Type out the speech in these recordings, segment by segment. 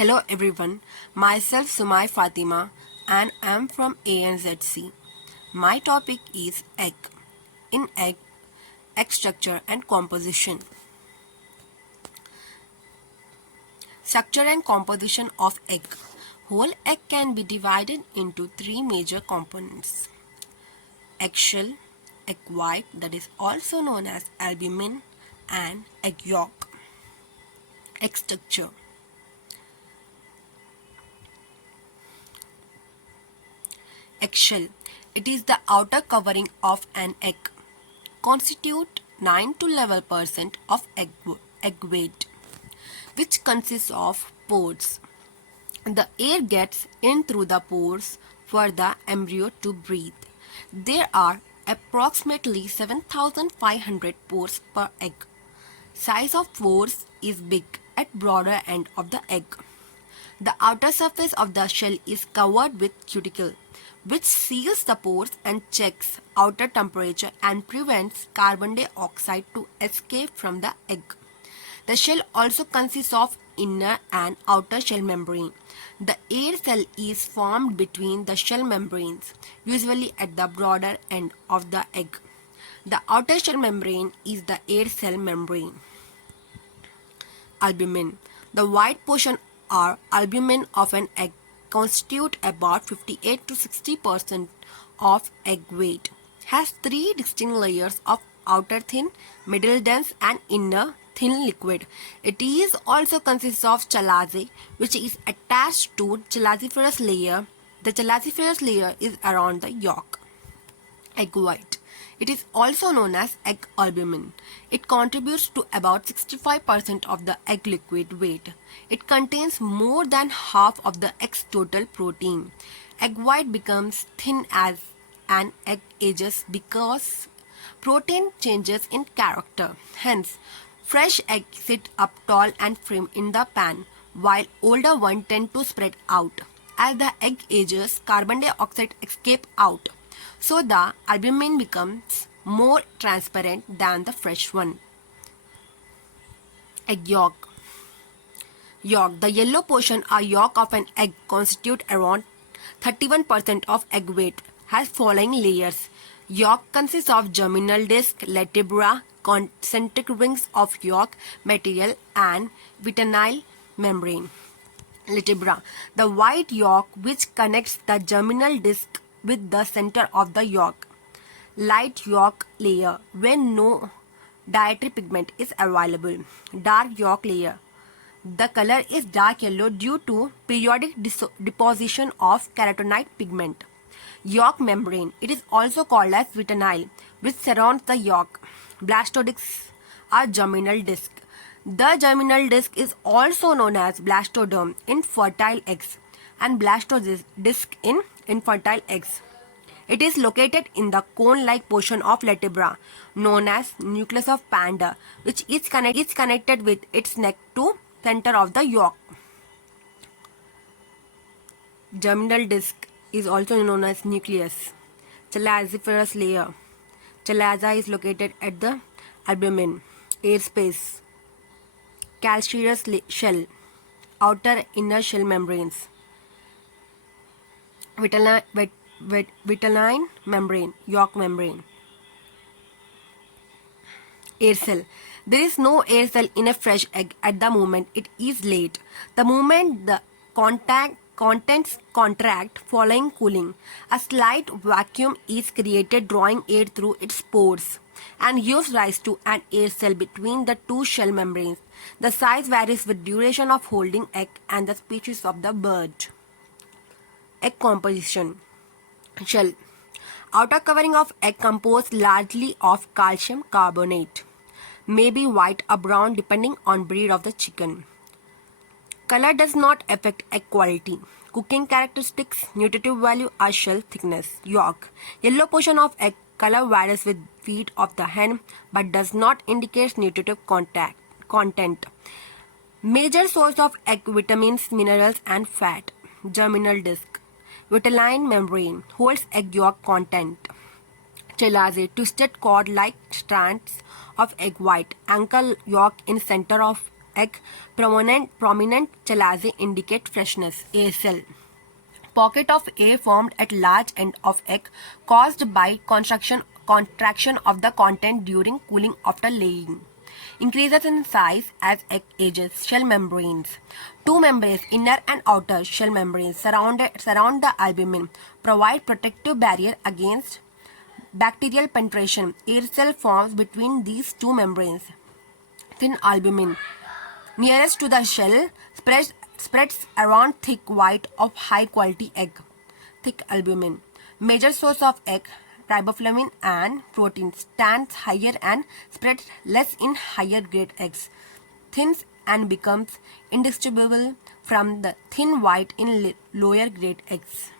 Hello everyone, myself Somayee Fatima and I am from AnZC. My topic is egg. In egg structure and composition. Structure and composition of egg. Whole egg can be divided into three major components. Eggshell, egg white that is also known as albumin and egg yolk. Egg structure. Eggshell. It is the outer covering of an egg. Constitute 9 to 11% of egg weight, which consists of pores. The air gets in through the pores for the embryo to breathe. There are approximately 7,500 pores per egg. Size of pores is big at broader end of the egg. The outer surface of the shell is covered with cuticle, which seals the pores and checks outer temperature and prevents carbon dioxide to escape from the egg. The shell also consists of inner and outer shell membrane. The air cell is formed between the shell membranes, usually at the broader end of the egg. The outer shell membrane is the air cell membrane. Albumin. The white portion or albumin of an egg constitute about 58 to 60% of egg weight. Has three distinct layers of outer thin, middle dense and inner thin liquid. It is also consists of chalaza, which is attached to chalaziferous layer. The chalaziferous layer is around the yolk. Egg white. It is also known as egg albumin. It contributes to about 65% of the egg liquid weight. It contains more than half of the egg's total protein. Egg white becomes thin as an egg ages because protein changes in character. Hence, fresh eggs sit up tall and firm in the pan, while older ones tend to spread out. As the egg ages, carbon dioxide escapes out, so the albumin becomes more transparent than the fresh one. Egg yolk. Yolk. The yellow portion or yolk of an egg constitute around 31% of egg weight. Has following layers. Yolk consists of germinal disc, latebra, concentric rings of yolk material and vitelline membrane. Latebra. The white yolk which connects the germinal disc with the center of the yolk. Light yolk layer when no dietary pigment is available. Dark yolk layer. The color is dark yellow due to periodic deposition of carotenoid pigment. Yolk membrane. It is also called as vitelline, which surrounds the yolk. Blastodiscs are germinal disc. The germinal disc is also known as blastoderm in fertile eggs and blastodisc in infertile eggs. It is located in the cone-like portion of latebra, known as nucleus of panda, which is connected with its neck to center of the yolk. Germinal disc is also known as nucleus. Chalaziferous layer. Chalaza is located at the albumin. Air space. Calcareous shell. Outer inner shell membranes. Vitelline membrane, yolk membrane. Air cell. There is no air cell in a fresh egg at the moment it is laid. The moment the contents contract following cooling, a slight vacuum is created drawing air through its pores and gives rise to an air cell between the two shell membranes. The size varies with duration of holding egg and the species of the bird. Egg composition. Shell. Outer covering of egg composed largely of calcium carbonate. May be white or brown depending on breed of the chicken. Color does not affect egg quality. Cooking characteristics, nutritive value or shell thickness. Yolk. Yellow portion of egg color varies with feed of the hen but does not indicate nutritive content. Major source of egg vitamins, minerals and fat. Germinal disc. Vitelline membrane holds egg yolk content. Chalaza, twisted cord-like strands of egg white, anchor yolk in center of egg, prominent chalazi indicate freshness. ASL. Pocket of air formed at large end of egg caused by contraction of the content during cooling after laying. Increases in size as egg ages. Shell membranes. Two membranes, inner and outer shell membranes, surround the albumin, provide protective barrier against bacterial penetration. Air cell forms between these two membranes. Thin albumin nearest to the shell spreads around thick white of high quality egg. Thick albumin. Major source of egg, riboflavin and protein, stands higher and spreads less in higher grade eggs. Thins and becomes indistinguishable from the thin white in lower grade eggs.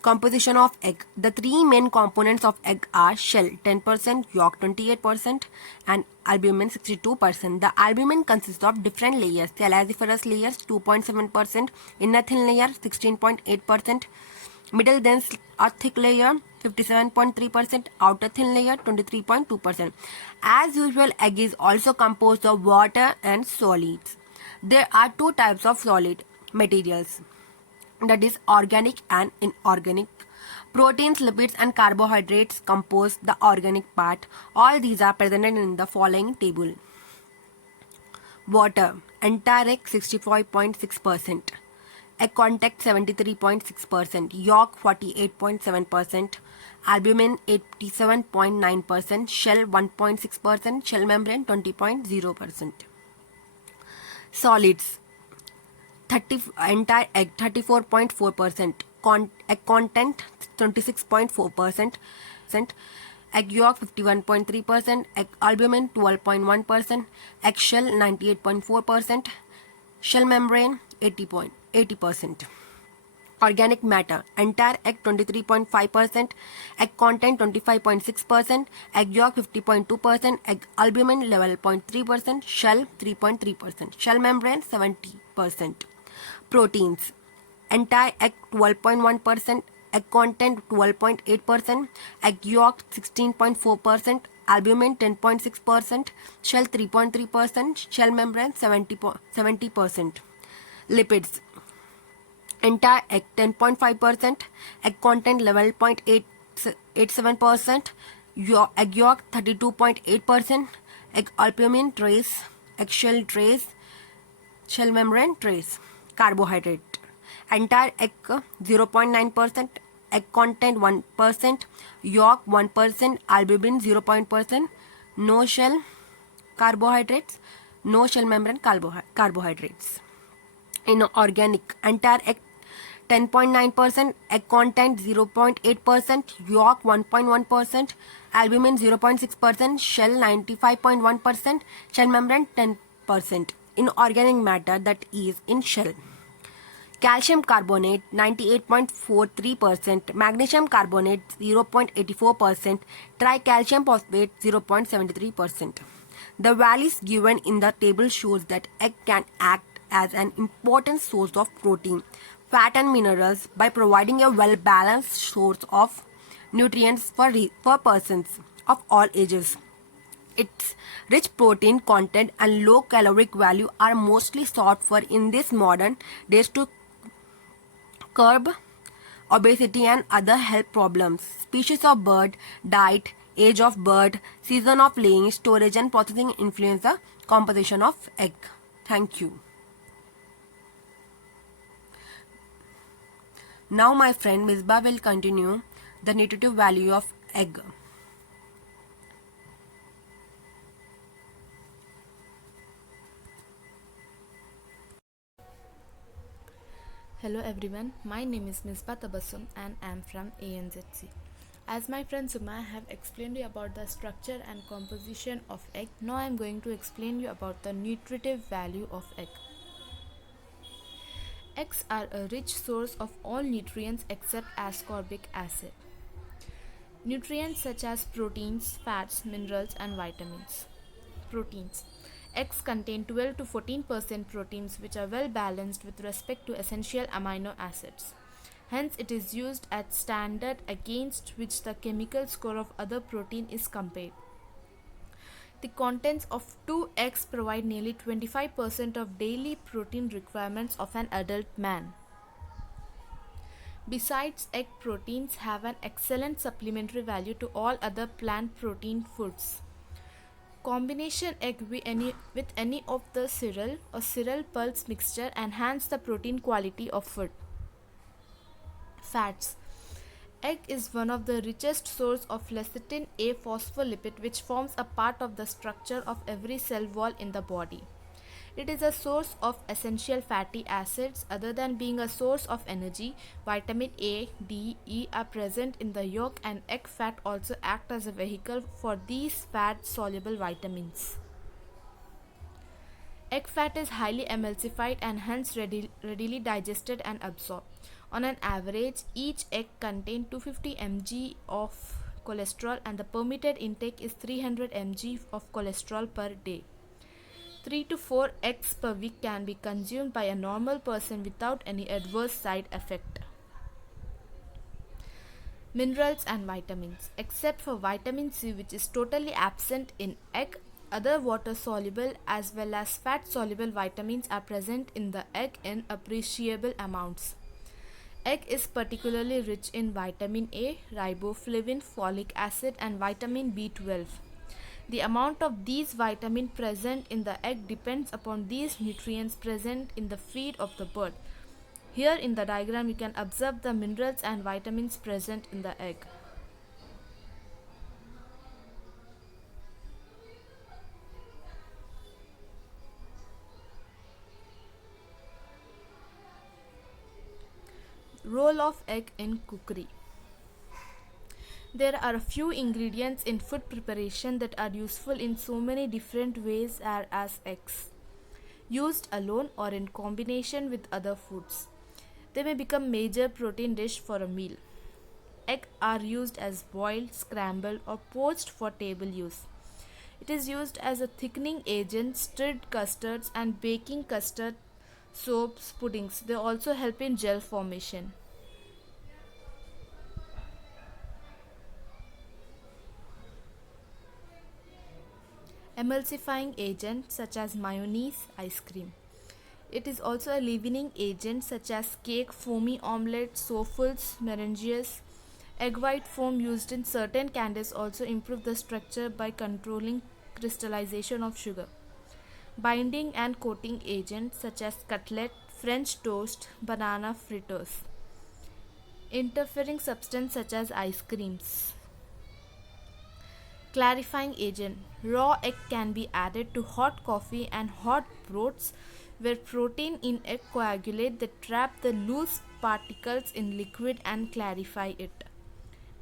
Composition of egg. The three main components of egg are shell 10%, yolk 28% and albumin 62%. The albumin consists of different layers. Chalaziferous layers 2.7%, inner thin layer 16.8%, middle dense or thick layer 57.3%, outer thin layer 23.2%. As usual, egg is also composed of water and solids. There are two types of solid materials, that is organic and inorganic. Proteins, lipids and carbohydrates compose the organic part. All these are presented in the following table. Water, entire egg 65.6%, egg contact 73.6%, yolk 48.7%, albumin 87.9%, shell 1.6%, shell membrane 20.0%. Solids, entire egg 34.4%, egg content 26.4%, egg yolk 51.3%, egg albumin 12.1%, egg shell 98.4%, shell membrane 80%. Organic matter, entire egg 23.5%, egg content 25.6%, egg yolk 50.2%, egg albumin 11.3%, shell 3.3%, shell membrane 70%. Proteins, entire egg 12.1%, egg content 12.8%, egg yolk 16.4%, albumin 10.6%, shell 3.3%, shell membrane 70%. Lipids, entire egg 10.5%, egg content 11.87%, egg yolk 32.8%, egg albumin trace, egg shell trace, shell membrane trace. Carbohydrate, entire egg 0.9%, egg content 1%, yolk 1%, albumin 0%, no shell carbohydrates, no shell membrane carbohydrates. Inorganic, entire egg 10.9%, egg content 0.8%, yolk 1.1%, albumin 0.6%, shell 95.1%, shell membrane 10%. Inorganic matter, that is in shell. Calcium carbonate 98.43%, magnesium carbonate 0.84%, tricalcium phosphate 0.73%. The values given in the table shows that egg can act as an important source of protein, fat and minerals by providing a well-balanced source of nutrients for persons of all ages. Its rich protein content and low caloric value are mostly sought for in this modern days to curb obesity and other health problems. Species of bird, diet, age of bird, season of laying, storage and processing influence the composition of egg. Thank you. Now my friend Misbah will continue the nutritive value of egg. Hello everyone, my name is Misbah Tabassum and I am from AnZC. As my friend Somayee have explained you about the structure and composition of egg, now I am going to explain you about the nutritive value of egg. Eggs are a rich source of all nutrients except ascorbic acid. Nutrients such as proteins, fats, minerals and vitamins. Proteins. Eggs contain 12 to 14% proteins which are well balanced with respect to essential amino acids. Hence it is used as standard against which the chemical score of other protein is compared. The contents of two eggs provide nearly 25% of daily protein requirements of an adult man. Besides, egg proteins have an excellent supplementary value to all other plant protein foods. Combination egg with any of the cereal or cereal pulse mixture enhance the protein quality of food. Fats. Egg is one of the richest source of lecithin A phospholipid which forms a part of the structure of every cell wall in the body. It is a source of essential fatty acids. Other than being a source of energy, vitamin A, D, E are present in the yolk, and egg fat also act as a vehicle for these fat soluble vitamins. Egg fat is highly emulsified and hence readily digested and absorbed. On an average, each egg contains 250 mg of cholesterol and the permitted intake is 300 mg of cholesterol per day. 3 to 4 eggs per week can be consumed by a normal person without any adverse side effect. Minerals and vitamins. Except for vitamin C, which is totally absent in egg, other water soluble as well as fat soluble vitamins are present in the egg in appreciable amounts. Egg is particularly rich in vitamin A, riboflavin, folic acid, and vitamin B12. The amount of these vitamins present in the egg depends upon these nutrients present in the feed of the bird. Here in the diagram you can observe the minerals and vitamins present in the egg. Role of egg in cookery. There are a few ingredients in food preparation that are useful in so many different ways as eggs. Used alone or in combination with other foods, they may become major protein dish for a meal. Eggs are used as boiled, scrambled, or poached for table use. It is used as a thickening agent, stirred custards, and baking custard, soaps, puddings. They also help in gel formation. Emulsifying agent such as mayonnaise, ice cream. It is also a leavening agent such as cake, foamy omelette, souffles, meringues. Egg white foam used in certain candies also improve the structure by controlling crystallization of sugar. Binding and coating agents such as cutlet, French toast, banana fritters. Interfering substance such as ice creams. Clarifying agent. Raw egg can be added to hot coffee and hot broths where protein in egg coagulate that trap the loose particles in liquid and clarify it.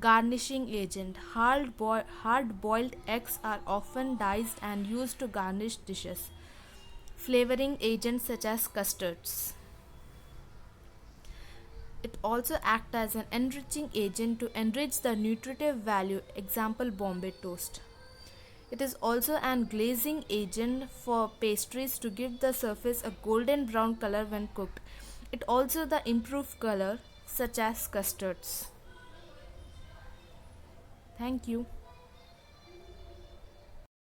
Garnishing agent. Hard boiled eggs are often diced and used to garnish dishes. Flavoring agents such as custards. It also acts as an enriching agent to enrich the nutritive value, example Bombay toast. It is also an glazing agent for pastries to give the surface a golden brown color when cooked. It also the improved color such as custards. Thank you.